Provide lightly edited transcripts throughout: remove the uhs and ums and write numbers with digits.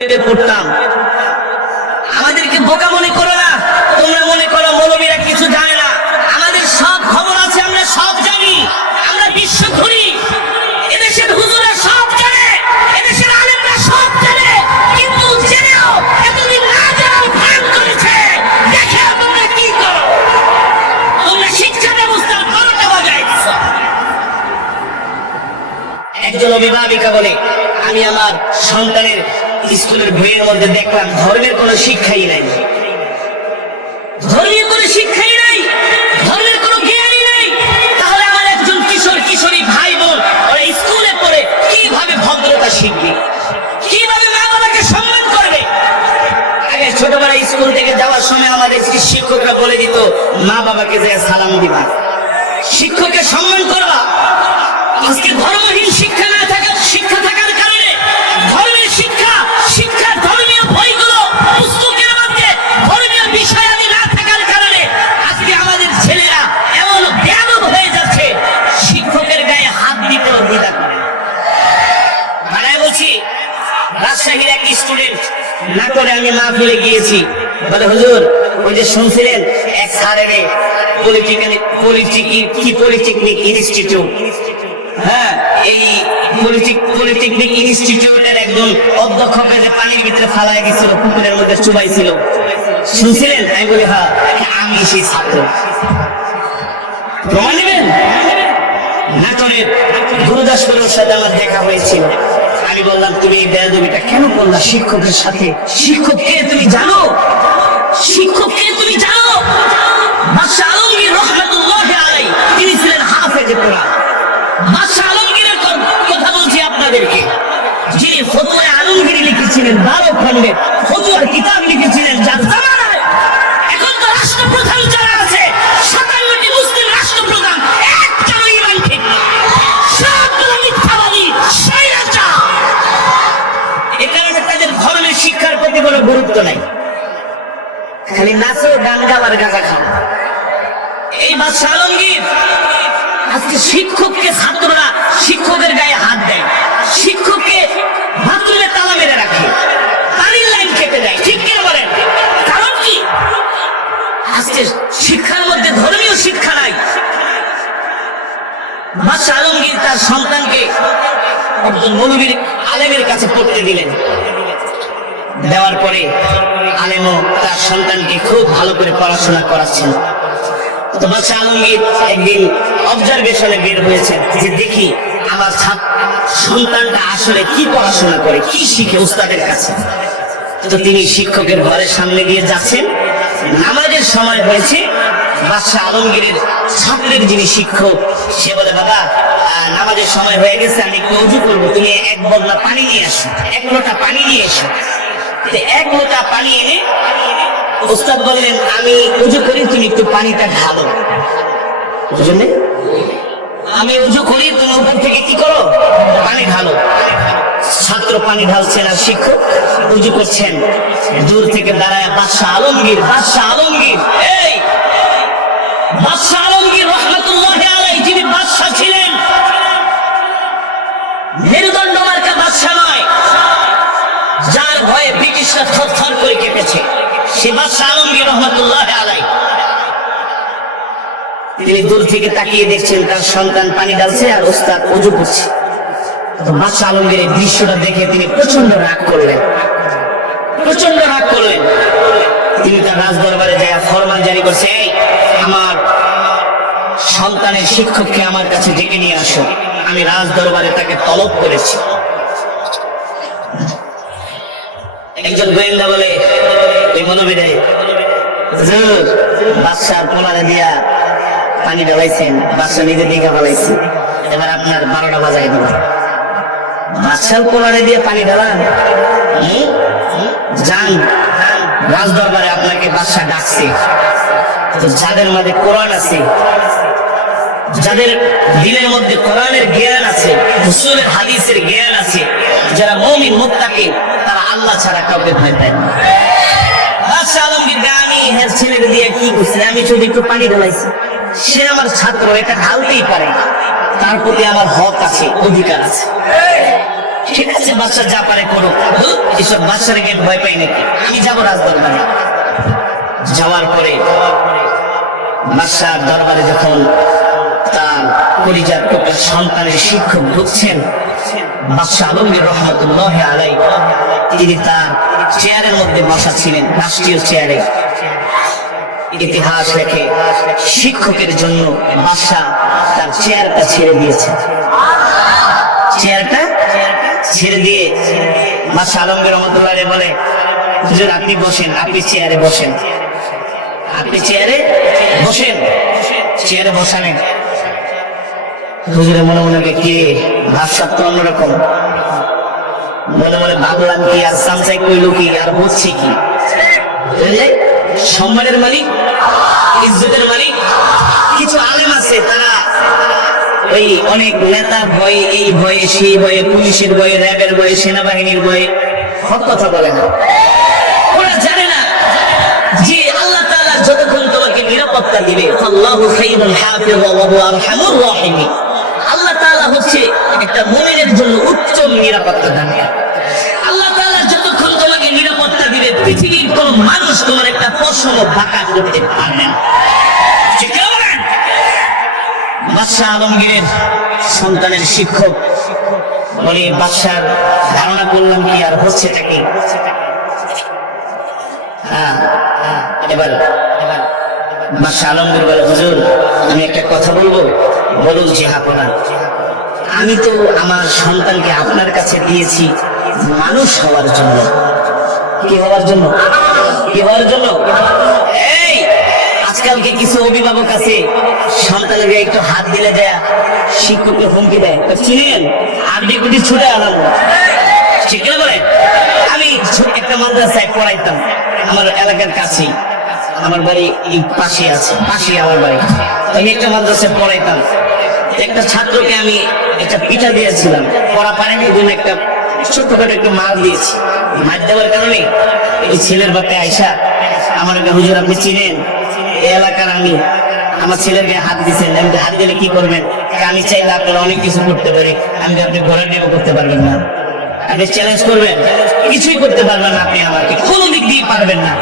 পড়তাম। আমাদেরকে বোকা মনে করো না, তোমরা মনে করো মৌলবীরা কিছু জানে না। আমাদের সব খবর আছে, আমরা সব জানি, আমরা বিশ্ব ঘুরি। এদেশের হুজুরা সব জানে, এদেশের আলেমরা সব জানে, কিন্তু জেনেও এতদিন না জানার ভান করেছে। দেখে তোমরা কি করো, তোমরা শিক্ষা ব্যবস্থার বারোটা বাজায় দিচ্ছ। একজন অভিভাবিকা বলে, আমি আমার সন্তানের স্কুলের বইয়ের মধ্যে দেখলাম ধর্মের কোনো শিক্ষাই নাই, ধর্মীয় কোনো শিক্ষাই নাই, ধর্মের কোনো জ্ঞানই নাই। তাহলে আমার একজন কিশোর কিশোরী ভাই বোন ওরা স্কুলে পড়ে কিভাবে ভদ্রতা শিখবে, কিভাবে মা বাবাকে সম্মান করবে? আগে ছোটবেলা স্কুল থেকে যাওয়ার সময় আমাদের শিক্ষকরা বলে দিত, মা বাবাকে যে সালাম দিবা, শিক্ষককে সম্মান করবা। আজকে ধর্মহীন শিক্ষা না থাকার শিক্ষা থাকার কারণে ধর্মের শিক্ষা শিক্ষার ধর্মীয় বইগুলো পুস্তকের মধ্যে ধর্মীয় বিষয়াদি না থাকার কারণে আজকে আমাদের ছেলেরা এমন বেয়াদব হয়ে যাচ্ছে, শিক্ষকের গায়ে হাত দিতেও দ্বিধা করে। বাড়ায় বলছি, রাজশাহীর এক স্টুডেন্ট নাটোরে আমি মাহফিলে গিয়েছি, বলে হুজুর ওই যে শুনছিলেন এক স্যারের পলিটেকনিক ইনস্টিটিউট, হ্যাঁ এই পলিটেকনিক ইনস্টিটিউটের একজন অধ্যক্ষকে যে পানির ভিতরে ফালায় গেছিল, পুকুরের মধ্যে চুবাইছিল, শুনছিলেন? আমি বলি হ্যাঁ, আমি সেই ছাত্র। প্রমাণ নেবেন? নাটোরের গুরুদাসপুরের সাথে আমার দেখা হয়েছিল। আমি বললাম, তুমি এই বেয়াদবিটা কেন করলা শিক্ষকের সাথে? শিক্ষককে তুমি জানো? শিক্ষককে তুমি জানো? বাদশাহ আলমগীর রহমাতুল্লাহি আলাইহি তিনি ছিলেন হাফেজে কোরআন। বাদশাহ আলমগীরের কথা বলছি আপনাদেরকে, যিনি ফতোয়া আলমগীরি লিখেছিলেন, 12 খণ্ডে ফতোয়ার কিতাব লিখেছিলেন। যার জামানায় এখন তো রাষ্ট্রপ্রধান যারা আছে 57টি মুসলিম রাষ্ট্রপ্রধান, একটাও ঈমান ঠিক না, সবগুলো মিথ্যাবাদী স্বৈরাচার। এ কারণে তাদের ধর্মের শিক্ষার প্রতি কোনো গুরুত্ব নাই, খালি নাচো, গান গাও আর গাঁজা খাও। এই বাদশাহ আলমগীর আজকে শিক্ষককে, ছাত্ররা শিক্ষকের গায়ে হাত দেয়, শিক্ষককে বাথরুমে তালা মেরে রাখে, পানির লাইন কেটে দেয়। ঠিক কি বলেন? কারণ কি? আজকে শিক্ষার মধ্যে ধর্মীয় শিক্ষা নাই। বাদশাহ আলমগীর তার সন্তানকে একজন মৌলবীর আলেমের কাছে পড়তে দিলেন। দেওয়ার পরে আলেমও তার সন্তানকে খুব ভালো করে পড়াশোনা করাচ্ছেন। তো বাদশাহ আলমগীর একদিন অবজারভেশনে বের হয়েছেন যে দেখি আমার সন্তানটা আসলে কি পড়াশোনা করে, কি শিখে উস্তাদের কাছে। তো তিনি শিক্ষকের ঘরের সামনে দিয়ে যাচ্ছেন, নামাজের সময় হয়েছে। বাদশাহ আলমগীরের ছাত্রের যিনি শিক্ষক, সে বলে, বাবা নামাজের সময় হয়ে গেছে, আমি একটু ওযু করবো, তুমি এক বদলা পানি নিয়ে আসো, এক লোটা পানি নিয়ে এসো। এক লোটা পানি এনে উস্তাদ বললেন, আমি ওযু করি, তুমি একটু পানিটা ঢালো। বুঝলেন? আমি ওযু করি, তুমি উপর থেকে কি করো, পানি ঢালো। ছাত্র পানি ঢালছেন আর শিক্ষক ওযু করছেন। দূর থেকে দাঁড়ায় বাদশাহ আলমগীর, বাদশাহ আলমগীর, এই বাদশাহ আলমগীর রহমাতুল্লাহি আলাইহি যিনি বাদশাহ ছিলেন, মেরুদণ্ড মার্কা বাদশাহ নয়, যার ভয়ে ব্রিটিশরা থরথর করে কেঁপেছে, সে বাদশাহ আলমগীর রহমাতুল্লাহি আলাইহি। তিনি দূর থেকে তাকিয়ে দেখছেন তার সন্তান পানি ঢালছে আর ওস্তাদ ওযু করছে। তো বাদশাহ আলমগীর এই দৃশ্যটা দেখে তিনি প্রচন্ড রাগ করলেন, প্রচন্ড রাগ করলেন। তিনি তার রাজদরবারে যায় ফরমান জারি করছে, এই আমার সন্তানের শিক্ষককে আমার কাছে ডেকে নিয়ে আসো, আমি রাজদরবারে তাকে তলব করেছি। একজন গোয়েন্দা বলে, ওই মনোবিদে হুজুর বাদশার পোলারে দিয়া পানি ঢালাইছেন, বাদশা নিজে দিকে ফেলাইছে, এবার আপনার 12টা বাজায় দেবেন। বাদশার পোলারে দিয়ে পানি ঢালান? যান রাজদরবারে, আপনাকে বাদশা ডাকছে। যাদের মধ্যে কোরআন আছে, যাদের দিলের মধ্যে কোরআনের জ্ঞান আছে, রাসূলের হাদিসের জ্ঞান আছে, যারা মুমিন মুত্তাকি, তারা আল্লাহ ছাড়া কাউকে ভয় পায় না। বাদশাহ আলমগীর গানি হের ছেলের দিয়ে কি করছে, আমি শুধু একটু পানি ঢালাইছি, সে আমার ছাত্র, এটা ঢালতেই পারে, তার প্রতি আমার হক আছে, অধিকার আছে। ঠিক আছে বাদশা যা পারে করুক, এসব বাদশারে গিয়ে ভয় পাই নাকি, আমি যাবো রাজদরবারে। যাওয়ার পরে বাদশার দরবারে যখন তার পরিজাত টুকরা সন্তানের শিক্ষক ঢুকছেন, বাদশা আলমগীর রহমতুল্লাহ আলাইহি তিনি তার চেয়ারের মধ্যে বসা ছিলেন, রাষ্ট্রীয় চেয়ারে। ইতিহাস লেখে শিক্ষকের জন্য বাদশা তার চেয়ারটা ছেড়ে দিয়েছে। চেয়ারটা ছেড়ে দিয়ে বাদশা আলমগীর রহমতুল্লাহ আলাইহি বলে, হুজুর আপনি বসেন, আপনি চেয়ারে বসেন, আপনি চেয়ারে বসেন। চেয়ারে বসালেন। হুজুরের মনে মনে কে ভাবসা তো অন্যরকম, মনে মনে ভাবলাম কি আর সামসাই কইল কি আর বুঝছি কি, সম্মানের মালিক, ইজ্জতের মালিক। কিছু আলেম আছে তারা ওই অনেক নেতা ভয়ে, এই ভয়ে সেই ভয়ে, পুলিশের ভয়ে, র্যাবের ভয়ে, সেনাবাহিনীর ভয়ে হক কথা বলে না। ওরা জানে না যে আল্লাহ তাআলা যতক্ষণ তোমাকে নিরাপত্তা দিবে, আল্লাহু খায়রুল হাফিজ ওয়া হুয়া আরহামুর রাহিমিন, আল্লাহ তাআলা হচ্ছে একটা মুমিনের জন্য উত্তম নিরাপত্তা দান। আল্লাহ তাআলা যতক্ষণ তোমাকে নিরাপত্তা দিবে, পৃথিবীর কোন মানুষ তোমার একটা প্রশ্ন ফাঁকা করতে পারবে না। ঠিক আছে? বাদশা আলমগীরের সন্তানের শিক্ষক বলে, বাদশার ধারণা করলাম কি আর হচ্ছেটা কি। এবার বাদশা আলমগীর বলে, হুজুর আমি একটা কথা বলবো। বলুন। জি হাপনা, আমি তো আমার সন্তানকে আপনার কাছে দিয়েছি মানুষ হওয়ার জন্য। কি হওয়ার জন্য? কি হওয়ার জন্য? এই আজকালকে কিছু অভিভাবক আছে, সন্তানের একটু হাত দিলে দেয়া শিক্ষককে হুমকি দেয়, চিনেন আপনি কোটি ছুটে আনাবো। ঠিক না বলে? আমি একটা মাদ্রাসায় পড়াইতাম, আমার এলাকার কাছেই, আমার বাড়ি এই পাশে আছে, পাশে আমার বাড়ি। আমি একটা মাদ্রাসায় পড়াইতাম, একটা ছাত্রকে আমি একটা পিঠা দিয়েছিলাম, পড়া পারেনি, জন্য একটা ছোট্টখাটো একটু মার দিয়েছি। মার দেওয়ার কারণে এই ছেলের বাপে আইসা আমার হুজুর আপনি চিনেন এই এলাকার, আমি আমার ছেলের গায়ে হাত দিচ্ছেন, আমি হাত দিলে কি করবেন? আমি চাইলে আপনারা অনেক কিছু করতে পারি, আমি আপনি ঘরে নিয়ে করতে পারবেন না, আপনি চ্যালেঞ্জ করবেন, কিছুই করতে পারবেন না, আপনি আমাকে কোনো দিক দিয়ে পারবেন না।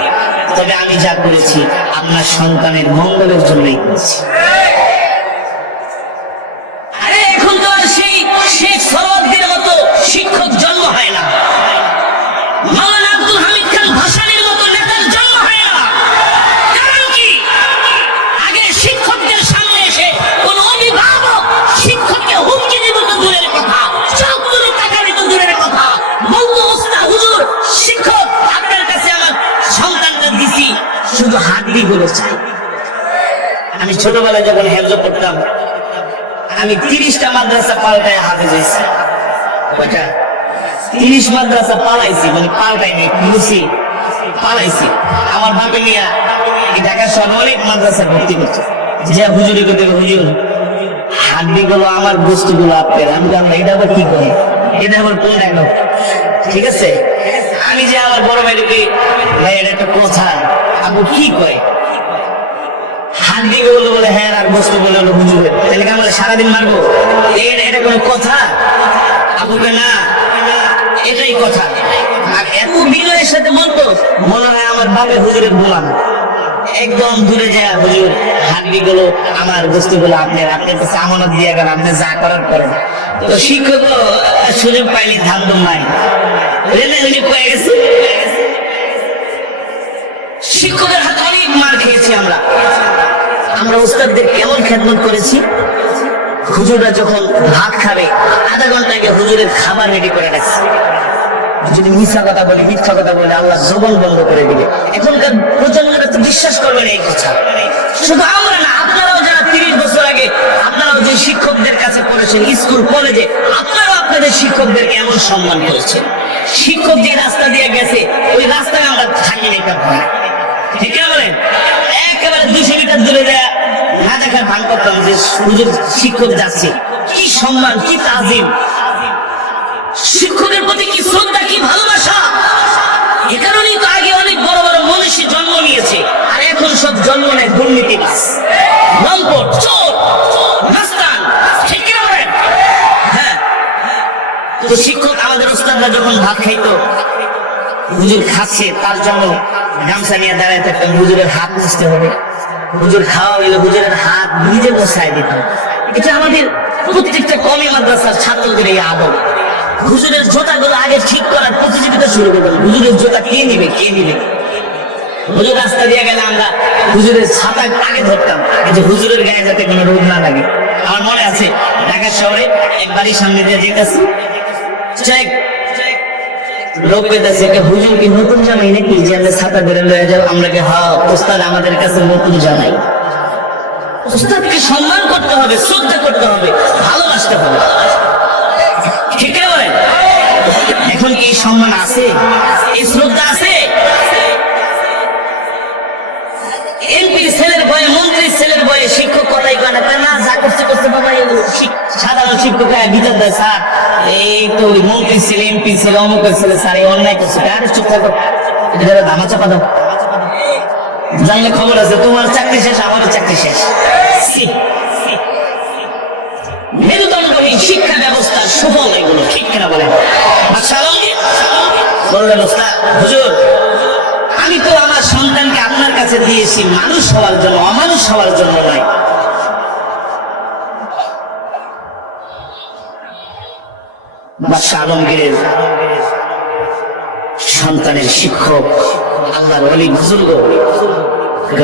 তবে আমি যা করেছি আপনার সন্তানের মঙ্গলের জন্যই করেছি। আরে এখন তো আর সেই শেখ সরওয়ারদের মতো শিক্ষক জন্ম হয় না, মাওলানা আব্দুল হামিদ খান ভাসানীর মতো নেতার জন্ম হয় না। কারণ কি? আগে শিক্ষকদের সামনে এসে কোন অভিভাবক শিক্ষককে হুমকি দিত তো দূরের কথা, চোখ তুলে তাকাবি তো দূরের কথা, বলতো ওস্তাদ হুজুর শিক্ষক আপনার কাছে আমার সন্তানটা দিছি, শুধু হাড্ডি গুলো চাই। আমি ছোটবেলায় যখন হেফজ পড়তাম, আমি 30টা মাদ্রাসা পাল্টায় হাফেজ হয়েছি। কয়টা? 30 মাদ্রাসা পালাইছি, মানে পাল্টাইনি, বুঝছি পালাইছি। আমার বাপে নিয়ে ঢাকা শহরে অনেক মাদ্রাসা ভর্তি করছে, যে হুজুরি করতে, হুজুর হাড্ডি গুলো আমার, বস্তু গুলো আপনার। আমি জানলাম এটা আবার কি করে, এটা আবার কোন এক। ঠিক আছে, আমি যে আমার বড় ভাইকে, ভাই এটা একটা কথা, আপু কি কয় হাড্ডি গুলো বলে হ্যাঁ, আর বস্তু বলে হলো হুজুরের, তাহলে কি আমরা সারাদিন মারবো? এটা কোনো কথা? আপুকে না, এটাই কথা। আর এত বিনয়ের সাথে বলতো, মনে হয় আমার বাপের হুজুরের গোলাম। একদম দূরে যায়, হুজুর হাড্ডি গুলো আমার, বস্তু গুলো আপনার, আপনার কাছে আমানত দিয়ে গেল, আপনি যা করার করেন। তো শিক্ষক সুযোগ পাইনি, ধান দম নাই, কয়ে গেছে। শিক্ষকের হাতে অনেক মার খেয়েছি আমরা। আমরা উস্তাদদের কেমন খেদমত করেছি। হুজুররা যখন ভাত খাবে, আধা ঘন্টা আগে হুজুরের খাবার রেডি করে রাখছে। যদি মিথ্যা কথা বলি, মিথ্যা কথা বলে আল্লাহ জবান বন্ধ করে দিবে। এখনকার প্রজন্মরা তো বিশ্বাস করবে না এই কথা। শুধু আমরা না, আপনারাও যারা 30 বছর আগে আপনারাও যে শিক্ষকদের কাছে পড়েছেন স্কুল কলেজে, আপনারাও আপনাদের শিক্ষকদেরকে এমন সম্মান করেছেন। শিক্ষক যে রাস্তা দিয়ে গেছে, ওই রাস্তায় আমরা থাকি না। ঠিক আছে বলেন? একেবারে 200 মিটার দূরে যায় না দেখার ভান করতাম যে হুজুর শিক্ষক যাচ্ছে। কি সম্মান, কি তাজিম, শিক্ষকের প্রতি কি শ্রদ্ধা, কি ভালোবাসা। এ কারণেই তো আগে অনেক বড় বড় মনীষী জন্ম নিয়েছে, আর এখন সব জন্ম নেয় দুর্নীতিবাজ, লম্পট, চোর, নাস্তান। ঠিক কি বলেন? হ্যাঁ, তো শিক্ষক আমাদের শ্রদ্ধা যখন ভাত খাইতো, হুজুর খাচ্ছে, তার জন্য গামছা নিয়ে দাঁড়ায় থাকতাম, হুজুরের হাত মুছতে হবে। হুজুর খাওয়া হইলে হুজুরের হাত নিজে বসায় দিত। এটা আমাদের প্রত্যেকটা কমি মাদ্রাসার ছাত্রদের এই আদব। হুজুরের জোতাগুলো আগে ঠিক করার প্রতিযোগিতা শুরু করবেন, হুজুরের জোতা কে নিবে কে নিবে। হুজুর রাস্তা দিয়ে গেলে আমরা হুজুরের ছাতা আগে ধরতাম, কিন্তু হুজুরের গায়ে যাতে কোনো রোদ না লাগে। আমার মনে আছে ঢাকা শহরে এক বাড়ির সামনে দিয়ে যেতেছি, চেক লোক পেতেছে, হুজুর কি নতুন জামাই নাকি যে আমরা ছাতা ধরে লয়ে যাও? আমরা কি হ্যাঁ ওস্তাদ আমাদের কাছে নতুন জামাই। ওস্তাদকে সম্মান করতে হবে, শ্রদ্ধা করতে হবে, ভালোবাসতে হবে, ঠিক না বলেন? এখন কি এই সম্মান আছে, এই শ্রদ্ধা আছে? এমপির ছেলের বয়ে, মন্ত্রীর ছেলের বয়ে শিক্ষক কথাই কয় না, না যা করতে করতে বাবা সাধারণ শিক্ষক বিচার দেয়, স্যার এই তো মন্ত্রীর ছেলে, এমপির ছেলে, অমুকের ছেলে, স্যার এই অন্যায় করছে, আরে চুপ থাকো, এটা ধামা চাপা দাও, জানলে খবর আছে তোমার চাকরি শেষ, আমাদের চাকরি শেষ। মেরুদণ্ডহীন শিক্ষা ব্যবস্থার সুফল এগুলো, ঠিক কিনা বলেন? বললেন ওস্তাদ হুজুর আমি তো আমার সন্তানকে আপনার কাছে দিয়েছি মানুষ হওয়ার জন্য, অমানুষ হওয়ার জন্য নয়। বাদশা আলমগীরের সন্তানের শিক্ষক আল্লাহর ওলি বুজুর্গ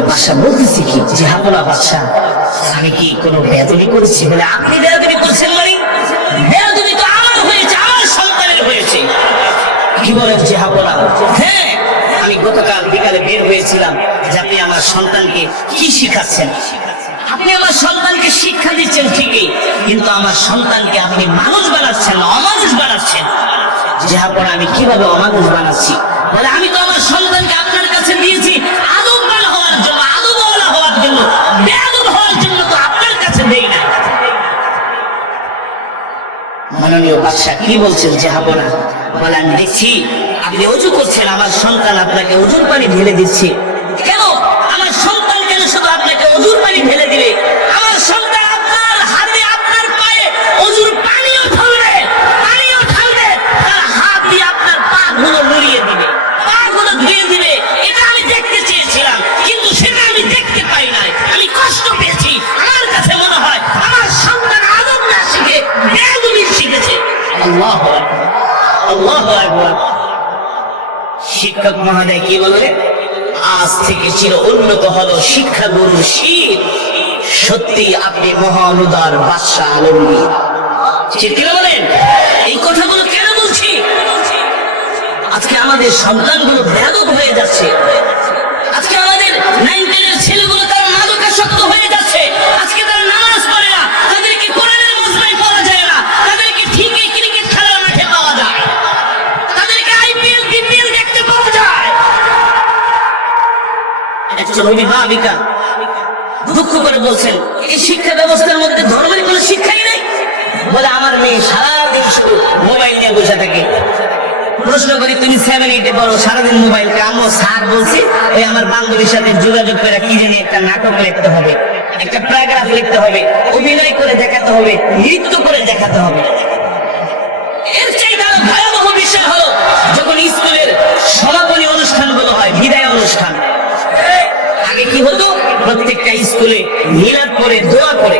বাদশা বলতেছি কি যে হাবলা বাদশা আমি কি কোনো বেয়াদবি করেছি? বলে আপনি বেয়াদবি করছেন মানে? বেয়াদবি তো আমার হয়েছে, আমার সন্তানের হয়েছে। কি বলেন যে হাবলা? হ্যাঁ আমি গতকাল বিকালে বের হয়েছিলাম যে আপনি আমার সন্তানকে কি শিখাচ্ছেন। আপনি আমার সন্তানকে শিক্ষা দিচ্ছেন ঠিকই, কিন্তু আমার সন্তানকে আপনি মানুষ বানাচ্ছেন না, অমানুষ বানাচ্ছেন। যাহা পরে আমি কিভাবে অমানুষ বানাচ্ছি? বলে আমি তো আমার সন্তানকে আপনার কাছে দিয়েছি আদবওয়ালা হওয়ার জন্য, আদবওয়ালা হওয়ার জন্য, বেয়াদব হওয়ার জন্য তো আপনার কাছে দেই না। মাননীয় বাদশা কি বলছেন যে হবো না? বলে আমি দেখছি আপনি অজু করছেন, আমার সন্তান আপনাকে অজুর পানি ঢেলে দিচ্ছে। কেন আমার সন্তান কেন শুধু আপনাকে অজুর পানি ঢেলে দিবে? আমার সন্তান আপনার হাতে আপনার পায়ে অজুর পানিও ঢালবে, পানিও ঢালবে, তার হাত দিয়ে আপনার পা গুলো মুড়িয়ে দিবে, পা গুলো ধুয়ে দিবে। এটা আমি দেখতে চেয়েছিলাম, কিন্তু সেটা আমি দেখতে পাই নাই, আমি কষ্ট পেয়েছি। আমার কাছে মনে হয় আমার সন্তান আদব না শিখে বেয়াদবি শিখেছে। আল্লাহু আকবার, আল্লাহু আকবার। শিক্ষক মহোদয় কি বলবে? আজ থেকে চির উন্নত হলো শিক্ষা গুরু শীল। সত্যি আপনি মহান উদার বাদশা আলমগীর। ঠিক বলেন? এই কথাগুলো কেন বলছি? আজকে আমাদের সন্তানগুলো বেয়াদব হয়ে যাচ্ছে, আজকে আমাদের 9-10 ছেলেগুলো তার মাদকাসক্ত হয়ে যাচ্ছে, আজকে তারা নামাজ পড়ে না, তাদেরকে কোরআনের মজমায় পাওয়া যায় না, তাদেরকে ঠিকই ক্রিকেট খেলার মাঠে পাওয়া যায়, তাদেরকে আইপিএল বিপিএল দেখতে পাওয়া যায়। একজন অভিভাবিকা দুঃখ করে বলছেন এই শিক্ষা ব্যবস্থার মধ্যে ধর্মের কোনো শিক্ষাই নেই। বলে আমার মেয়ে সারাদিন শুধু মোবাইল নিয়ে বসে থাকে। প্রশ্ন করি তুমি 7-8 পড়ো, সারাদিন মোবাইল? কামো স্যার বলছি ওই আমার বান্ধবীর সাথে যোগাযোগ করে কি জানি একটা নাটক লিখতে হবে, একটা প্যারাগ্রাফ লিখতে হবে, অভিনয় করে দেখাতে হবে, নৃত্য করে দেখাতে হবে। এর চাইতে আরো ভয়াবহ বিষয় হলো যখন স্কুলের সমাপনী অনুষ্ঠানগুলো হয়, বিদায় অনুষ্ঠান। আগে কি হতো? প্রত্যেকটা স্কুলে মিলাদ করে দোয়া করে,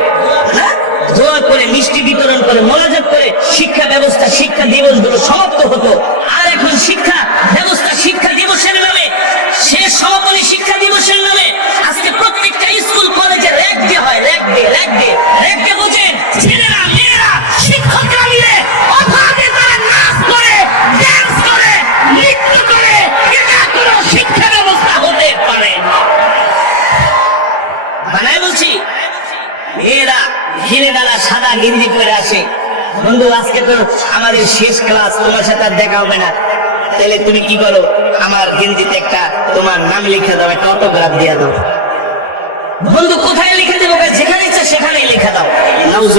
দোয়া করে মিষ্টি বিতরণ করে মোনাজাত করে শিক্ষা ব্যবস্থা, শিক্ষা দিবস গুলো সমাপ্ত হতো। আর এখন শিক্ষা ব্যবস্থা শিক্ষা দিবসের নামে, শেষ সমাপনী শিক্ষা দিবসের নামে আজকে প্রত্যেকটা স্কুল কলেজে র্যাক ডে হয়, rag day, rag day, rag day বোঝেন? ছেলেরা মেয়েরা শিক্ষকরা মিলে অবাধে তারা নাচ করে, ডান্স করে, নৃত্য করে। এটা কোনো শিক্ষা ব্যবস্থা হতে পারে না। বানায় বলছি, মেয়েরা ঘিরে দাঁড়া সাদা গেঞ্জি পরে আসে। বন্ধু আজকে তো আমাদের শেষ ক্লাস, তোমার সাথে আর দেখা হবে না, তাহলে তুমি কি করো? আমার গেঞ্জিতে একটা তোমার নাম লিখে দাও, একটা অটোগ্রাফ দিয়ে দাও। বন্ধু কোথায় লিখে দেবো? যেখানে ইচ্ছা সেখানেই লিখে দাও।